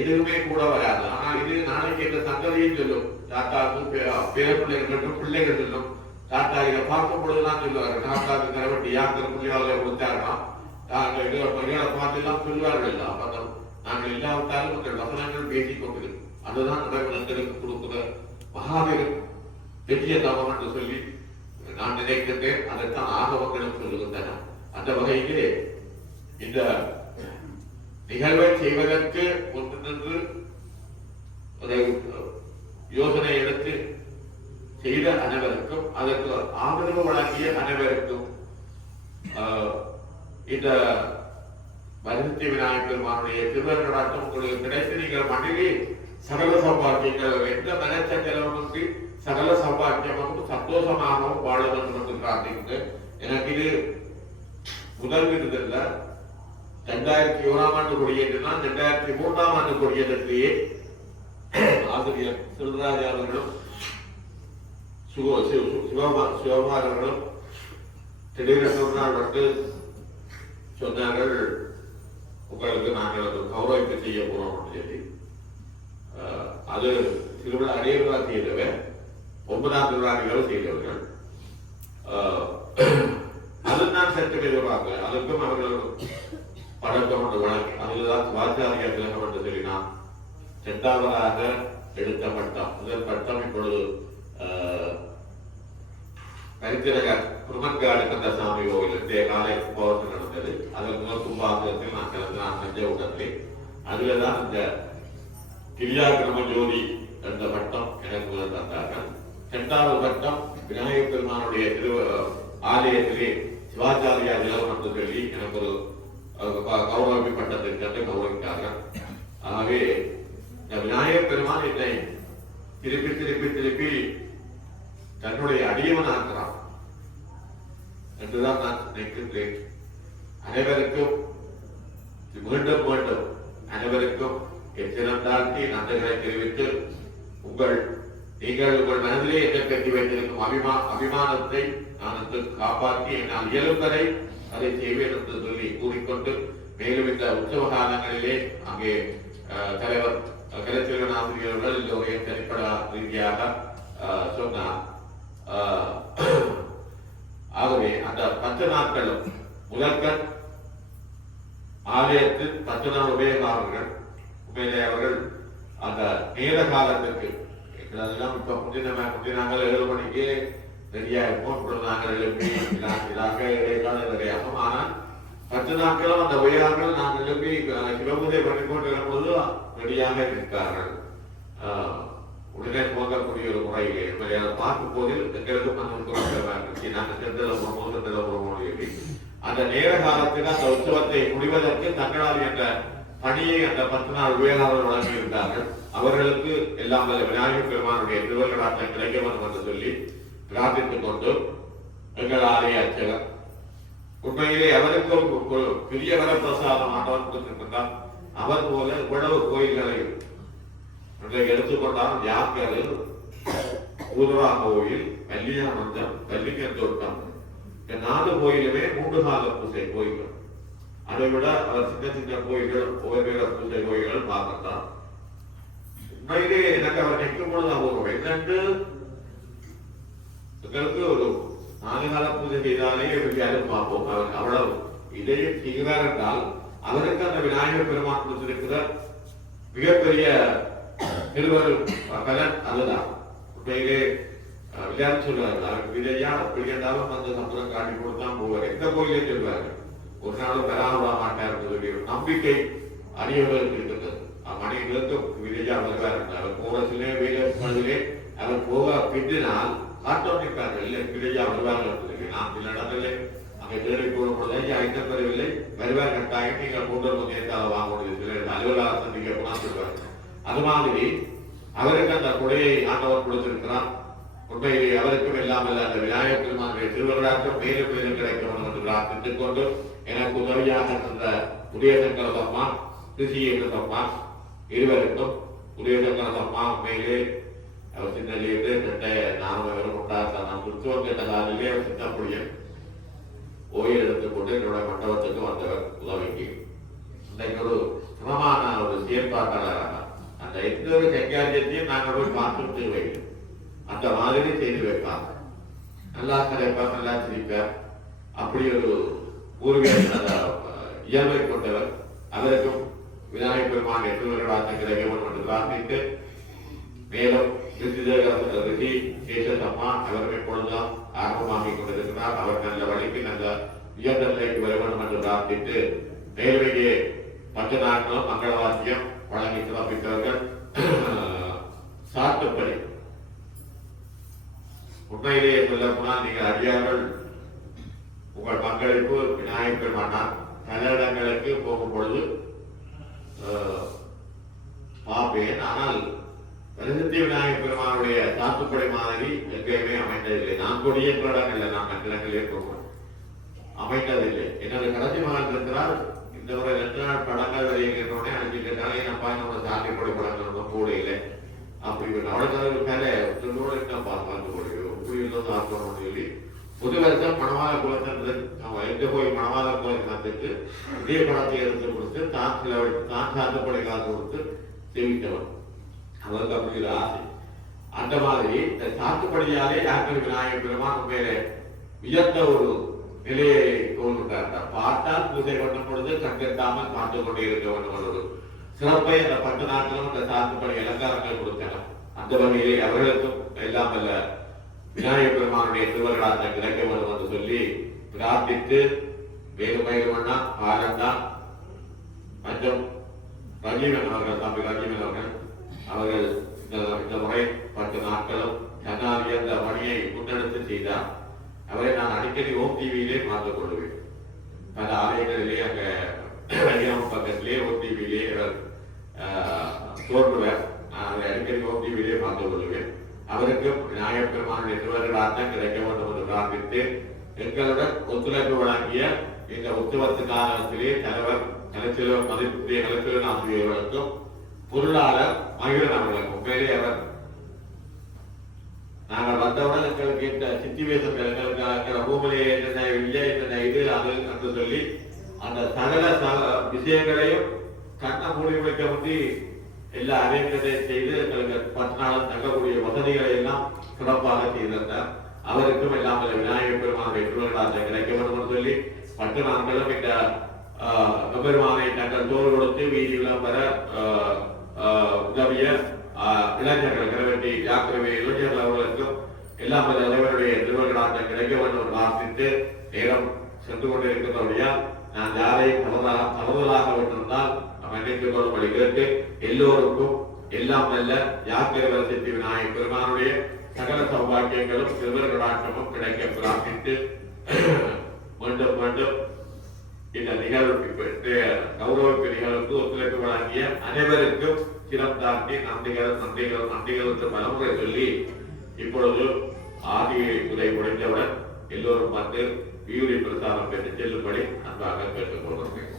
எதுவுமே கூட வராது. ஆனால் இது நாளைக்கு எந்த சங்கதியும் சொல்லும். தாத்தாவுக்கு பேர பிள்ளைகள் மற்றும் பிள்ளைகள் சொல்லும். தாத்தா இதை பார்க்கும் பொழுதுதான் சொல்லுவார்கள், தாத்தாவுக்கு கரவட்டி யாத்திரை பிள்ளைகளை கொடுத்தாருன்னா நாங்கள் இதை பார்த்துலாம் சொல்வார்கள். அப்போ நாங்கள் இல்லாவிட்டாலும் உங்கள் வசனங்கள் பேசிக் கொண்டது. அதுதான் இறைவனுக்கு கொடுக்கிற மகாவீரம் பெரிய தவம் என்று சொல்லி நான் நினைக்கின்றேன். அதற்கான ஆகவங்களும் சொல்லுகின்றன. அந்த வகையிலே இந்த நிகழ்வை செய்வதற்கு ஒன்று நின்று ஒரு யோசனை எடுத்து செய்த அனைவருக்கும், அதற்கு ஆதரவு வழங்கிய அனைவருக்கும் இந்த வருத்தி விநாயகர் பெருமானுடைய திருவருளாட்டம் உங்களுக்கு கிடைத்து நீங்கள் மண்ணிலே சகல சௌபாக்கியங்கள் எந்த மனச்சஞ்சலமின்றி சகல சௌபாக்கியமும் சந்தோஷமாகவும் வாழ வேண்டும் என்று பிரார்த்திக்கிறேன். எனக்கு இது முதல் விருதல்ல. 2001ஆம் ஆண்டு கொடியேற்றினா 2003ஆம் ஆண்டு கொடியேற்றத்திலேயே ஆசிரியர் செல்வராஜ் அவர்களும் சிவகுமார் அவர்களும் திடீரென்று ஒரு நாள் வந்து சொன்னார்கள், உங்களுக்கு நாங்கள் அது கௌரவிப்பு செய்ய போறோம் அப்படின்னு சொல்லி. அது திருவிழா அடையவிழா செய்தவர் 9ஆம் திருவிழாக்களை செய்தவர்கள். அது நான் சற்று எதிர்பார்க்கல. அதுக்கும் அவர்கள் பழக்கம் என்று வழங்கி அதுதான் வாச்சாரியா திலகம் என்று சொல்லினான். 2ஆவதாக எடுத்த பட்டம், முதல் பட்டம் இப்பொழுது கரித்திரகர் குருமன்காடு கந்தசாமி கோவில் இன்றைய காலை போராட்டம் நடந்தது. அதற்கு முதல் கும்பாசனத்தில் நான் கலந்து நான் செஞ்ச உடனே அதுலதான் இந்த கிரியா கிரம ஜோதி என்ற பட்டம் எனக்கு முதல் தந்தார்கள். 2வது பட்டம் விநாயகர் பெருமானுடைய ஆலயத்திலே சிவாச்சாரியா திலகம் என்று சொல்லி எனக்கு ஒரு கௌரவி பட்டத்தை கண்டு கௌரவித்தார்கள். ஆகவே இந்த விநாயகர் பெருமான் என்னை திருப்பி திருப்பி திருப்பி தன்னுடைய அடியவனாகிறான் என்றுதான் நான் நினைக்கின்றேன். அனைவருக்கும் மீண்டும் மீண்டும் அனைவருக்கும் எச்சிறந்தாக்கி நன்றிகளை தெரிவித்து நீங்கள் உங்கள் மனதிலே என்னை பற்றி வைத்திருக்கும் அபிமானத்தை நான் காப்பாற்றி என்னால் இயலும்பதை அதை செய்வேன் என்று சொல்லி கூறிக்கொண்டு, மேலும் இந்த உற்சவ காலங்களிலே அங்கே தலைவர் கலைச்செல்வன் ஆசிரியர்கள் எல்லோரைய திரைப்பட ரீதியாக சொன்னார். ஆகவே அந்த 10 நாட்களும் முதற்கண் ஆலயத்தில் 10 நாள் உபயோகாரர்கள் உண்மையிலே அவர்கள் அந்த நேர காலத்துக்கு எங்களெல்லாம் இப்ப முந்தினாங்கள் 7 மணிக்கு ரெடியா இருப்போம். நாங்கள் எழுப்பி இடையாகும். ஆனால் 10 நாட்களும் அந்த உயரங்கள் நாங்கள் எழுப்பி சிவபூஜை பண்ணிக்கொண்டு இருக்கும்போது ரெடியாக இருக்கிறார்கள். உடனே போகக்கூடிய ஒரு முறையிலே அதை பார்க்கும் போதில் எங்களுக்கும் நாங்கள் சென்றோம். அந்த நேர காலத்தில் அந்த உற்சவத்தை முடிவதற்கு தங்களால் என்ற பணியை அந்த 10 நாள் உபயோகாரர்கள் வழங்கியிருந்தார்கள். அவர்களுக்கு எல்லாம் விநாயகர் பெருமானுடைய திருவருளாட்டம் கிடைக்க வேண்டும் என்று சொல்லி பிரார்த்தித்துக் கொண்டு எங்கள் ஆலய அர்ச்சகர் உண்மையிலே அவருக்கு ஒரு பெரிய வரப்பிரசாதம் ஆண்டவர் கொடுத்திருக்கின்றார். அவர் போல இவ்வளவு கோயில்களை எடுத்துக்கொண்டால் யாக்கரில் ஊர்வா கோயில், கல்யாணம், கல்லிக்கன் தோட்டம், 4 கோயிலுமே 3 கால பூசை கோயில்கள். அதை விட அவர் சின்ன சின்ன கோயில்கள் ஓய்வேற பூசை கோயில்கள் பார்க்கின்றார். உண்மையிலே எனக்கு அவர் நிற்கும் பொழுது அவர் என்னென்று எங்களுக்கு ஒரு 4 கால பூஜை செய்தாலே யாரும் பார்ப்போம். அவர் அவ்வளவு இதையும் செய்கிறார் என்றால் அவருக்கு அந்த விநாயகர் பெருமான் கொடுத்திருக்கிற மிகப்பெரிய திருவருள் பலன் அதுதான். உண்மையிலே விளையாட்டு சொல்லுவார்கள், அவருக்கு விதையா அப்படி இருந்தாலும் அந்த சம்பளம் காட்டி கொடுத்தான் போவார். எந்த கோயிலே சொல்வார்கள், ஒரு நாளும் பெறாவிட மாட்டார் என்று சொல்லி நம்பிக்கை அடியவர்களுக்கு இருக்கின்றது. மணிகளுக்கு விதையா வருவார். அவர் போக சில வீரே அவர் போக பின்னால் ஆட்டோமிக்கார்கள் இல்லை விதையா வருவார்கள் என்று சொல்லி நான் சில இடங்களிலே அங்கே தேடி போடும்பொழுது ஐட்டம் பெறவில்லை வருவார் கட்டாயம் நீங்கள் கூட்டல் முன்னேற்றால் வாங்க முடியும். சில அலுவலக சந்திக்க போனால் சொல்வார்கள். அது மாதிரி அவருக்கு அந்த கொடையை ஆண்டவர் கொடுத்திருக்கிறார். உண்மையிலே அவருக்கும் இல்லாமல் அந்த விநாயகர் பெருமானுடைய திருவருளாட்டம் மேலும் மேலும் கிடைக்கும் என்று பிரார்த்தித்துக் கொண்டு எனக்கு உதவியாக இருந்த உதயசங்கர சம்மா திருச்சியம்மா இருவருக்கும் உதயசங்கர சம்மா உண்மையிலே அவர் சின்னலிருந்து 4 கொண்டாட நான் கிறிஸ்துவம் கேட்ட காலிலே அவர் சின்னப்புடியன் ஓய்வு எடுத்துக்கொண்டு என்னோட மண்டபத்துக்கு வந்தவர் உதவிக்கு. இன்றைக்கு ஒரு சிரமமான ஒரு செயற்பாட்டாளராக அந்த எந்த ஒரு கைகாரியத்தையும் நாங்கள் போய் பார்த்து வைக்கிறோம். அந்த மாதிரி செய்து வைப்பாங்க. நல்லா கரைப்பார், நல்லா சிரிப்பார். அப்படி ஒரு பூர்வீக இயல்பை கொண்டவர். அவருக்கும் விநாயகர் பெருமான் எட்டுவர்களாக கிடைக்க பிரார்த்தித்து, மேலும் ரிஷி சேஷம்மா அவர்கள் இப்பொழுதுதான் ஆரம்பமாகிக் கொண்டிருக்கிறார். அவர் நல்ல வழிக்கு நல்ல உயர்ந்த நிலைக்கு வர வேண்டும் என்று பிரார்த்தித்து, நேர்மையே 10 நாட்களும் மங்களவாசியம் வழங்கி சிறப்பித்தவர்கள் சாத்துப்படி. உண்மையிலேயே சொல்ல போனால் நீங்கள் அடியார்கள் உங்கள் பங்களிப்பு விநாயகர் பெருமானார் பல இடங்களுக்கு போகும் பொழுது பார்ப்பேன். ஆனால் பிரசித்தி விநாயகர் பெருமானுடைய சாத்துப்படை மாதிரி எங்கேயுமே அமைந்ததில்லை. நான் கொடியேற்ற இடங்கள்ல நான் மற்ற இடங்களே போகிறேன், அமைந்ததில்லை. என்னோட கடைசி மகன் இருக்கிறார். இந்த ஒரு 2 நாள் படங்கள் வெளியிட்டோடனே அனுப்பி கேட்டாலே அப்பா என்னோட சாத்தியப்படை படங்கள் ரொம்ப கூட இல்லை அப்படி அவளுக்கு மேலே என்ன பார்த்து போடுவோம் இப்படி இருந்தது ஆக்கணும்னு சொல்லி புது வருஷம் மணவாத குலத்திற்கு எங்க போய் மணவாத குலத்திற்கு இதே படத்தை எடுத்து கொடுத்து தான் சாத்துப்படை காசு கொடுத்து தெரிவித்தவன். அவருக்கு அப்படி ஒரு ஆசை. அந்த மாதிரி இந்த சாத்துப்படியாலே யாருக்கும் விநாயகர் பெருமான் உண்மையிலே உயர்ந்த ஒரு நிலையை தோன்றுகிறார். பார்த்தால் பூஜை பண்ணும் பொழுது கண்டெட்டாமல் பார்த்து கொண்டே இருக்க வேண்டும் ஒரு சிறப்பை அந்த 10 நாட்களும் அந்த சாத்துப்படி அலங்காரங்கள் கொடுத்தனர். அந்த வகையிலே அவர்களுக்கும் எல்லாம் அல்ல விநாயகர் பெருமானுடைய திருவர்களாக கிடைக்க வேண்டும் என்று சொல்லி பிரார்த்தித்து, வேலுமயிலுமண்ணா ஆனந்தா மற்றும் ரஜீவன் அவர்கள், தம்பி ரஜீவன் அவர்கள் இந்த முறை 10 நாட்களும் தன்னாதி அந்த பணியை முன்னெடுத்து செய்தார். அவரை நான் அடிக்கடி ஓம் டிவியிலே மாற்றிக் கொள்வேன். பல ஆலயங்களிலே அங்க பக்கத்திலே ஓம் டிவியிலே தோன்றுவர். நான் அதை அடிக்கடி ஓம் டிவியிலே மாற்றிக் கொள்வேன். அவருக்கு விநாயகர் பெருமானுடைய திருவர்களாக கிடைக்க வேண்டும் என்று பிரார்த்தித்து, எங்களுடன் ஒத்துழைப்பு வழங்கிய இந்த உற்சவத்து காலத்திலே தலைவர் கலைச்செல்வர் மதிப்புடைய கலைச்செல்வன் ஆசிரியர்களுக்கும் பொருளாளர் மகிழன் அவர்களுக்கும் உண்மையிலே அவர் நாங்கள் வந்தவுடன் எங்களுக்கு இந்த சித்தி வேசம் எங்களுக்கு பூமியிலே என்னென்ன இல்லை என்னென்ன இது அது என்று சொல்லி அந்த சகல விஷயங்களையும் கண்ண மூடி வைக்க முடி எல்லா அரேஞ்ச்மெண்டையும் செய்து எங்களுக்கு 10 நாள் தங்கக்கூடிய வசதிகளை எல்லாம் சிறப்பாக செய்திருந்தார். அவருக்கும் இல்லாமல் விநாயகர் பெருமானுடைய திருவிழாவை கிடைக்க வேண்டும் என்று சொல்லி 10 நாட்களும் இந்த பெருமானை தங்கள் தோல் கொடுத்து வீதியில் வர உதவிய இளைஞர்கள் கிரவட்டி யாத்திரை இளைஞர்கள் அவர்களுக்கும் எல்லாம் தலைவருடைய திருவிழாவை கிடைக்க வேண்டும் என்று பிரார்த்தித்து, நேரம் சென்று கொண்டிருக்கிறபடியா நான் யாரையும் தவறுதலாக விட்டிருந்தால் மன்னித்துக் கொள்ளும்படி கேட்டு, எல்லோருக்கும் எல்லாம் நல்ல யாத்திரை சித்தி விநாயகர் பெருமானுடைய சகல சௌபாக்கியங்களும் திருவர்களாட்டமும் கிடைக்க பிரார்த்தித்து, மீண்டும் மீண்டும் இந்த நிகழ்வு கௌரவிப்பு நிகழ்வுக்கு ஒத்துழைப்பு வழங்கிய அனைவருக்கும் சிரம் தாண்டி நன்றிகளுக்கு பலமுறை சொல்லி, இப்பொழுது ஆதி உரை முடிந்தவுடன் எல்லோரும் வந்து வீயுடைய பிரசாரம் பெற்று செல்லும்படி அன்பாக கேட்டுக்கொள்கிறேன்.